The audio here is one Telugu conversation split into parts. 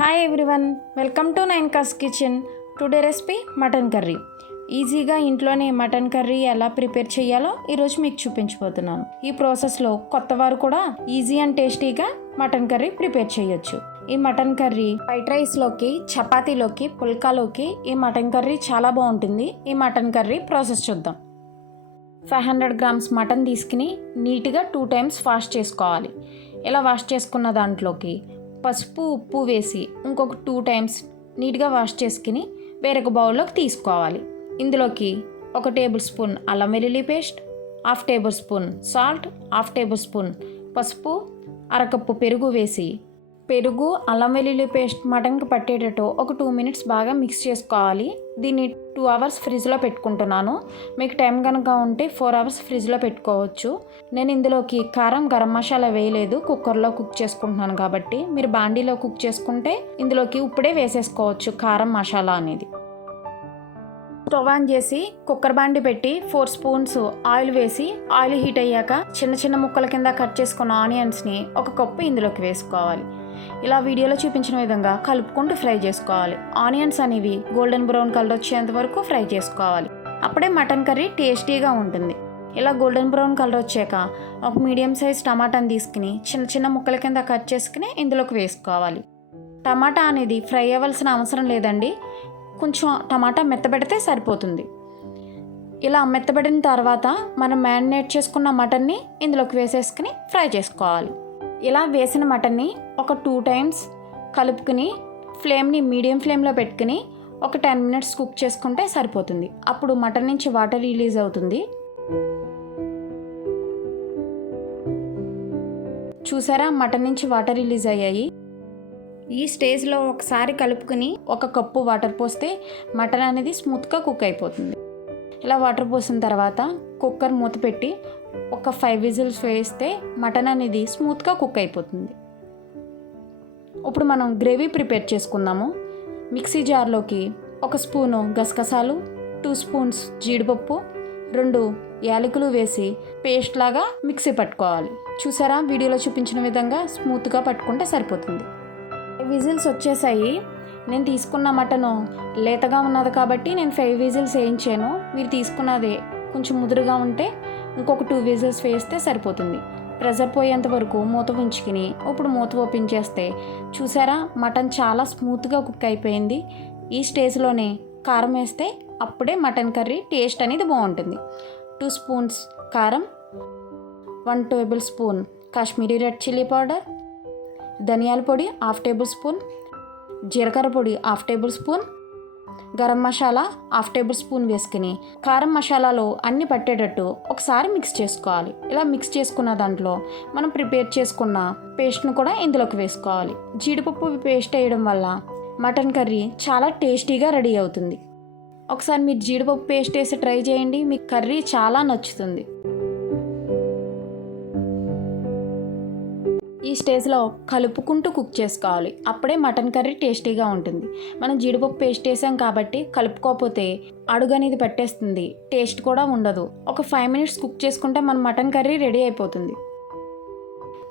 హాయ్ ఎవ్రీవన్, వెల్కమ్ టు నైన్కాస్ kitchen. Today recipe mutton curry. ఈజీగా ఇంట్లోనే మటన్ కర్రీ ఎలా ప్రిపేర్ చేయాలో ఈరోజు మీకు చూపించబోతున్నాను. ఈ ప్రాసెస్లో కొత్త వారు కూడా ఈజీ అండ్ టేస్టీగా మటన్ కర్రీ ప్రిపేర్ చేయొచ్చు. ఈ మటన్ కర్రీ వైట్ రైస్లోకి, చపాతీలోకి, పుల్కాలోకి ఈ మటన్ కర్రీ చాలా బాగుంటుంది. ఈ మటన్ కర్రీ ప్రాసెస్ చూద్దాం. 500 గ్రామ్స్ మటన్ తీసుకుని నీట్గా 2 టైమ్స్ వాష్ చేసుకోవాలి. ఇలా వాష్ చేసుకున్న దాంట్లోకి పసుపు, ఉప్పు వేసి ఇంకొక 2 టైమ్స్ నీట్గా వాష్ చేసుకుని వేరొక బౌల్లోకి తీసుకోవాలి. ఇందులోకి 1 టేబుల్ స్పూన్ అల్లం వెల్లుల్లి paste, 1/2 tablespoon salt, 1/2 tablespoon పసుపు, అరకప్పు పెరుగు వేసి పెరుగు, అల్లం వెల్లుల్లి పేస్ట్ మటన్కి పట్టేటట్టు ఒక 2 మినిట్స్ బాగా మిక్స్ చేసుకోవాలి. దీన్ని 2 అవర్స్ ఫ్రిడ్జ్లో పెట్టుకుంటున్నాను. మీకు టైం కనుక ఉంటే 4 అవర్స్ ఫ్రిడ్జ్లో పెట్టుకోవచ్చు. నేను ఇందులోకి కారం, గరం మసాలా వేయలేదు, కుక్కర్లో కుక్ చేసుకుంటున్నాను కాబట్టి. మీరు బాండీలో కుక్ చేసుకుంటే ఇందులోకి ఇప్పుడే వేసేసుకోవచ్చు కారం, మసాలా అనేది. స్టవ్ ఆన్ చేసి కుక్కర్ బాండి పెట్టి 4 స్పూన్స్ ఆయిల్ వేసి ఆయిల్ హీట్ అయ్యాక చిన్న చిన్న ముక్కల కింద కట్ చేసుకున్న ఆనియన్స్ని 1 కప్పు ఇందులోకి వేసుకోవాలి. ఇలా వీడియోలో చూపించిన విధంగా కలుపుకుంటూ ఫ్రై చేసుకోవాలి. ఆనియన్స్ అనేవి గోల్డెన్ బ్రౌన్ కలర్ వచ్చేంత వరకు ఫ్రై చేసుకోవాలి. అప్పుడే మటన్ కర్రీ టేస్టీగా ఉంటుంది. ఇలా గోల్డెన్ బ్రౌన్ కలర్ వచ్చాక ఒక మీడియం సైజ్ టమాటాని తీసుకుని చిన్న చిన్న ముక్కల కింద కట్ చేసుకుని ఇందులోకి వేసుకోవాలి. టమాటా అనేది ఫ్రై అవ్వాల్సిన అవసరం లేదండి, కొంచెం టమాటా మెత్తబెడితే సరిపోతుంది. ఇలా మెత్తబడిన తర్వాత మనం మ్యారినేట్ చేసుకున్న మటన్ని ఇందులోకి వేసేసుకుని ఫ్రై చేసుకోవాలి. ఇలా వేసిన మటన్ని ఒక 2 టైమ్స్ కలుపుకుని ఫ్లేమ్ని మీడియం ఫ్లేమ్లో పెట్టుకుని ఒక 10 మినిట్స్ కుక్ చేసుకుంటే సరిపోతుంది. అప్పుడు మటన్ నుంచి వాటర్ రిలీజ్ అవుతుంది. చూసారా, మటన్ నుంచి వాటర్ రిలీజ్ అయ్యాయి. ఈ స్టేజ్లో ఒకసారి కలుపుకుని 1 కప్పు వాటర్ పోస్తే మటన్ అనేది స్మూత్గా కుక్ అయిపోతుంది. ఇలా వాటర్ పోసిన తర్వాత కుక్కర్ మూత పెట్టి ఒక 5 విజిల్స్ వేస్తే మటన్ అనేది స్మూత్గా కుక్ అయిపోతుంది. ఇప్పుడు మనం గ్రేవీ ప్రిపేర్ చేసుకుందాము. మిక్సీ జార్లోకి 1 స్పూను గసగసాలు, 2 స్పూన్స్ జీడిపప్పు, 2 యాలకులు వేసి పేస్ట్ లాగా మిక్సీ పట్టుకోవాలి. చూసారా, వీడియోలో చూపించిన విధంగా స్మూత్గా పట్టుకుంటే సరిపోతుంది. విజిల్స్ వచ్చేసాయి. నేను తీసుకున్న మటను లేతగా ఉన్నది కాబట్టి నేను 5 విజిల్స్ వేయించాను. మీరు తీసుకున్నది కొంచెం ముదురుగా ఉంటే ఇంకొక 2 విజిల్స్ వేస్తే సరిపోతుంది. ప్రెషర్ పోయేంత వరకు మూత ఉంచుకుని ఇప్పుడు మూత ఓపెన్ చేస్తే చూసారా, మటన్ చాలా స్మూత్గా కుక్ అయిపోయింది. ఈ స్టేజ్లోనే కారం వేస్తే అప్పుడే మటన్ కర్రీ టేస్ట్ అనేది బాగుంటుంది. 2 స్పూన్స్ కారం, 1 table spoon Kashmiri red chilli powder, ధనియాల పొడి 1/2 టేబుల్ స్పూన్, జీలకర్ర పొడి 1/2 table spoon, garam masala 1/2 table spoon వేసుకుని కారం, మసాలాలో అన్ని పట్టేటట్టు ఒకసారి మిక్స్ చేసుకోవాలి. ఇలా మిక్స్ చేసుకున్న దాంట్లో మనం ప్రిపేర్ చేసుకున్న పేస్ట్ను కూడా ఇందులోకి వేసుకోవాలి. జీడిపప్పు పేస్ట్ వేయడం వల్ల మటన్ కర్రీ చాలా టేస్టీగా రెడీ అవుతుంది. ఒకసారి మీరు జీడిపప్పు పేస్ట్ వేసి ట్రై చేయండి, మీకు కర్రీ చాలా నచ్చుతుంది. ఈ స్టేజ్లో కలుపుకుంటూ కుక్ చేసుకోవాలి. అప్పుడే మటన్ కర్రీ టేస్టీగా ఉంటుంది. మనం జీడిపప్పు పేస్ట్ వేసాం కాబట్టి కలుపుకోకపోతే అడుగు అనేది పట్టేస్తుంది, టేస్ట్ కూడా ఉండదు. ఒక 5 మినిట్స్ కుక్ చేసుకుంటే మన మటన్ కర్రీ రెడీ అయిపోతుంది.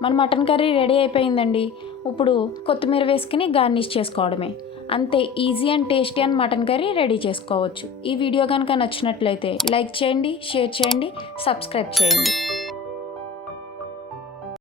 మన మటన్ కర్రీ రెడీ అయిపోయిందండి. ఇప్పుడు కొత్తిమీర వేసుకుని గార్నిష్ చేసుకోవడమే. అంతే, easy and tasty and mutton curry ready చేసుకోవచ్చు. ఈ వీడియో కనుక నచ్చినట్లయితే లైక్ చేయండి, షేర్ చేయండి, సబ్స్క్రైబ్ చేయండి.